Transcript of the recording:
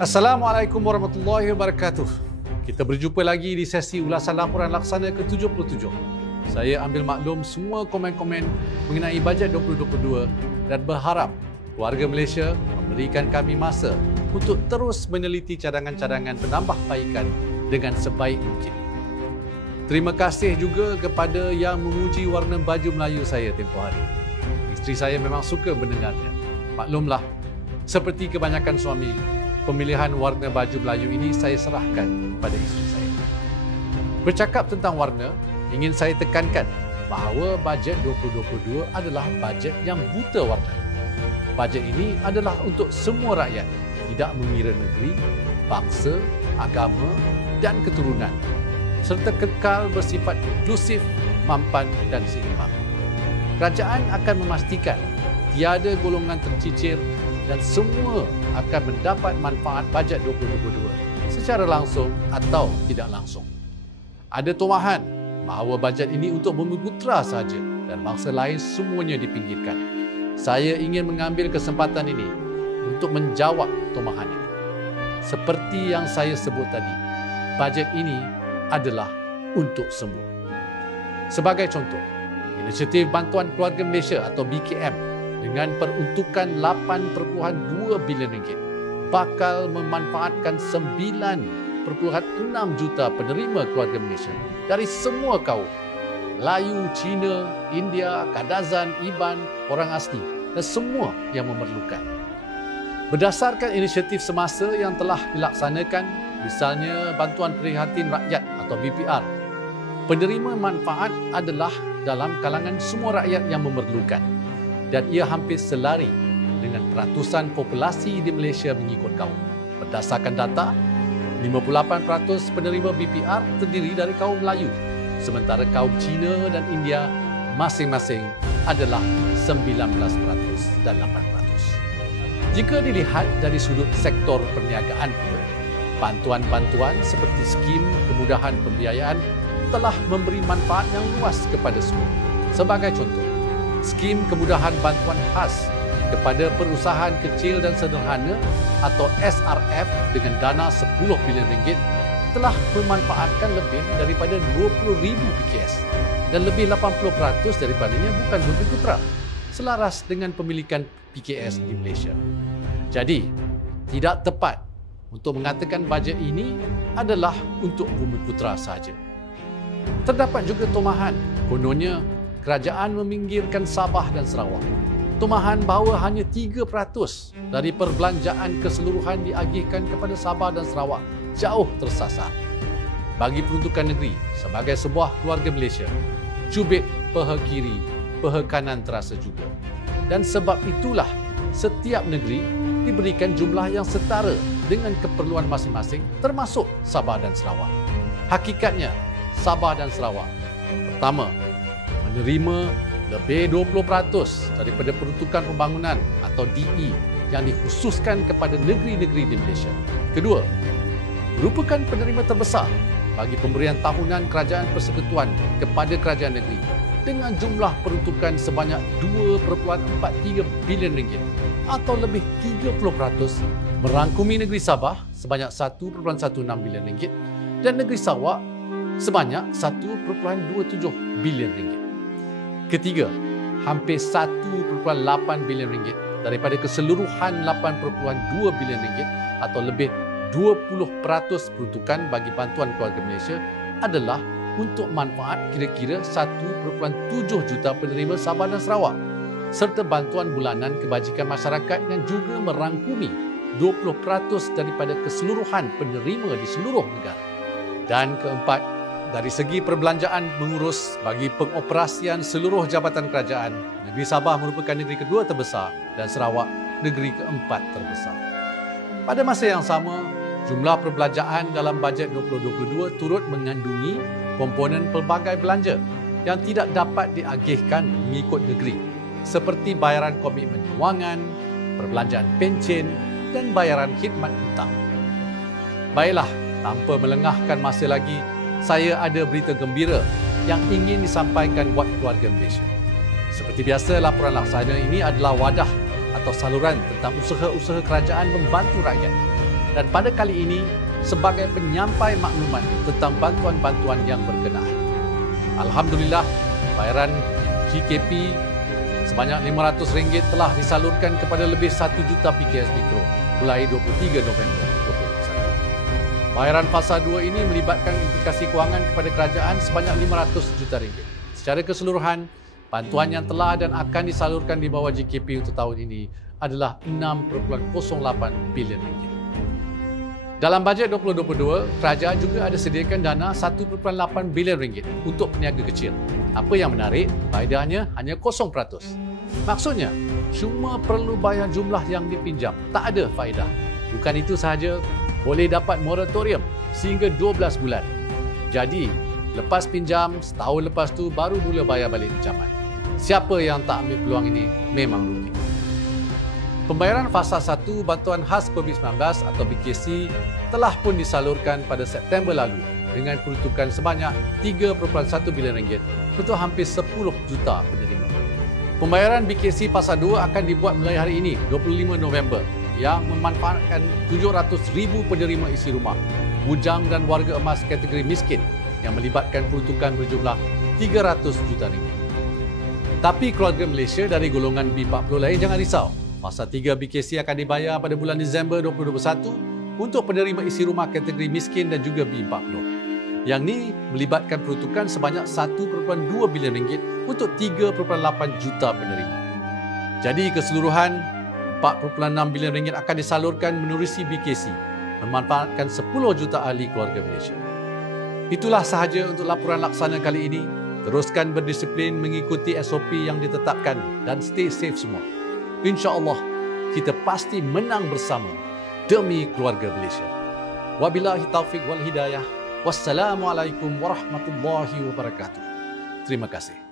Assalamualaikum warahmatullahi wabarakatuh. Kita berjumpa lagi di sesi ulasan laporan laksana ke-77. Saya ambil maklum semua komen-komen mengenai bajet 2022 dan berharap keluarga Malaysia memberikan kami masa untuk terus meneliti cadangan-cadangan penambahbaikan dengan sebaik mungkin. Terima kasih juga kepada yang memuji warna baju Melayu saya tempoh hari. Isteri saya memang suka mendengarnya. Maklumlah, seperti kebanyakan suami, pemilihan warna baju Melayu ini saya serahkan kepada isteri saya. Bercakap tentang warna, ingin saya tekankan bahawa bajet 2022 adalah bajet yang buta warna. Bajet ini adalah untuk semua rakyat, tidak mengira negeri, bangsa, agama dan keturunan, serta kekal bersifat inklusif, mampan dan seimbang. Kerajaan akan memastikan tiada golongan tercicir dan semua akan mendapat manfaat bajet 2022 secara langsung atau tidak langsung. Ada tomahan bahawa bajet ini untuk Bumi Putra sahaja dan bangsa lain semuanya dipinggirkan. Saya ingin mengambil kesempatan ini untuk menjawab tomahan ini. Seperti yang saya sebut tadi, bajet ini adalah untuk semua. Sebagai contoh, Inisiatif Bantuan Keluarga Malaysia atau BKM dengan peruntukan 8.2 bilion ringgit bakal memanfaatkan 9.6 juta penerima keluarga Malaysia dari semua kaum, Melayu, Cina, India, Kadazan, Iban, orang asli dan semua yang memerlukan. Berdasarkan inisiatif semasa yang telah dilaksanakan, misalnya Bantuan Prihatin Rakyat atau BPR, penerima manfaat adalah dalam kalangan semua rakyat yang memerlukan. Dan ia hampir selari dengan peratusan populasi di Malaysia mengikut kaum. Berdasarkan data, 58% penerima BPR terdiri dari kaum Melayu, sementara kaum Cina dan India masing-masing adalah 19% dan 8%. Jika dilihat dari sudut sektor perniagaan pula, bantuan-bantuan seperti skim kemudahan pembiayaan telah memberi manfaat yang luas kepada semua. Sebagai contoh, skim kemudahan bantuan khas kepada perusahaan kecil dan sederhana atau SRF dengan dana 10 bilion ringgit telah memanfaatkan lebih daripada 20,000 PKS dan lebih 80% daripadanya bukan Bumi Putra, selaras dengan pemilikan PKS di Malaysia. Jadi, tidak tepat untuk mengatakan bajet ini adalah untuk Bumi Putra sahaja. Terdapat juga tomahan, kononnya kerajaan meminggirkan Sabah dan Sarawak. Tomahan bahawa hanya 3% dari perbelanjaan keseluruhan diagihkan kepada Sabah dan Sarawak jauh tersasar. Bagi peruntukan negeri sebagai sebuah keluarga Malaysia, cubit peha kiri, peha kanan terasa juga. Dan sebab itulah setiap negeri diberikan jumlah yang setara dengan keperluan masing-masing termasuk Sabah dan Sarawak. Hakikatnya, Sabah dan Sarawak, pertama, menerima lebih 20% daripada peruntukan pembangunan atau DE yang dikhususkan kepada negeri-negeri di Malaysia. Kedua, merupakan penerima terbesar bagi pemberian tahunan kerajaan persekutuan kepada kerajaan negeri dengan jumlah peruntukan sebanyak 2.43 bilion ringgit atau lebih 30% merangkumi negeri Sabah sebanyak 1.16 bilion ringgit dan negeri Sarawak sebanyak 1.27 bilion ringgit. Ketiga, hampir 1.8 bilion ringgit daripada keseluruhan 8.2 bilion ringgit atau lebih 20% peruntukan bagi bantuan keluarga Malaysia adalah untuk manfaat kira-kira 1.7 juta penerima Sabah dan Sarawak serta bantuan bulanan kebajikan masyarakat yang juga merangkumi 20% daripada keseluruhan penerima di seluruh negara. Dan keempat, dari segi perbelanjaan mengurus bagi pengoperasian seluruh jabatan kerajaan, negeri Sabah merupakan negeri kedua terbesar dan Sarawak negeri keempat terbesar. Pada masa yang sama, jumlah perbelanjaan dalam bajet 2022 turut mengandungi komponen pelbagai belanja yang tidak dapat diagihkan mengikut negeri, seperti bayaran komitmen kewangan, perbelanjaan pencen dan bayaran khidmat hutang. Baiklah, tanpa melengahkan masa lagi, saya ada berita gembira yang ingin disampaikan buat keluarga Malaysia. Seperti biasa, laporan laksana ini adalah wadah atau saluran tentang usaha-usaha kerajaan membantu rakyat. dan pada kali ini sebagai penyampai maklumat tentang bantuan-bantuan yang berkenaan. Alhamdulillah, bayaran GKP sebanyak RM500 telah disalurkan kepada lebih 1 juta PKS Mikro mulai 23 November 2021. Bayaran fasa 2 ini melibatkan implikasi kewangan kepada kerajaan sebanyak RM500 juta. Secara keseluruhan, bantuan yang telah dan akan disalurkan di bawah GKP untuk tahun ini adalah RM6.08 bilion. Dalam bajet 2022, kerajaan juga ada sediakan dana RM1.8 bilion untuk peniaga kecil. Apa yang menarik, faedahnya hanya 0%. Maksudnya, cuma perlu bayar jumlah yang dipinjam, tak ada faedah. Bukan itu sahaja, boleh dapat moratorium sehingga 12 bulan. Jadi, lepas pinjam, setahun lepas tu baru mula bayar balik pinjaman. Siapa yang tak ambil peluang ini memang rugi. Pembayaran fasa 1 Bantuan Khas COVID-19 atau BKC telah pun disalurkan pada September lalu dengan peruntukan sebanyak RM3.1 bilion untuk hampir 10 juta penerima. Pembayaran BKC fasa 2 akan dibuat mulai hari ini, 25 November, yang memanfaatkan 700,000 penerima isi rumah, bujang dan warga emas kategori miskin yang melibatkan peruntukan berjumlah RM300 juta. Tapi keluarga Malaysia dari golongan B40 lain jangan risau. Fasa 3 BKC akan dibayar pada bulan Disember 2021 untuk penerima isi rumah kategori miskin dan juga B40. Yang ini melibatkan peruntukan sebanyak RM1.2 bilion untuk 3.8 juta penerima. Jadi keseluruhan RM4.6 bilion akan disalurkan menerusi BKC, memanfaatkan 10 juta ahli keluarga Malaysia. Itulah sahaja untuk laporan laksana kali ini. Teruskan berdisiplin mengikuti SOP yang ditetapkan dan stay safe semua. InsyaAllah, kita pasti menang bersama demi keluarga Malaysia. Wabillahi taufiq wal hidayah. Wassalamualaikum warahmatullahi wabarakatuh. Terima kasih.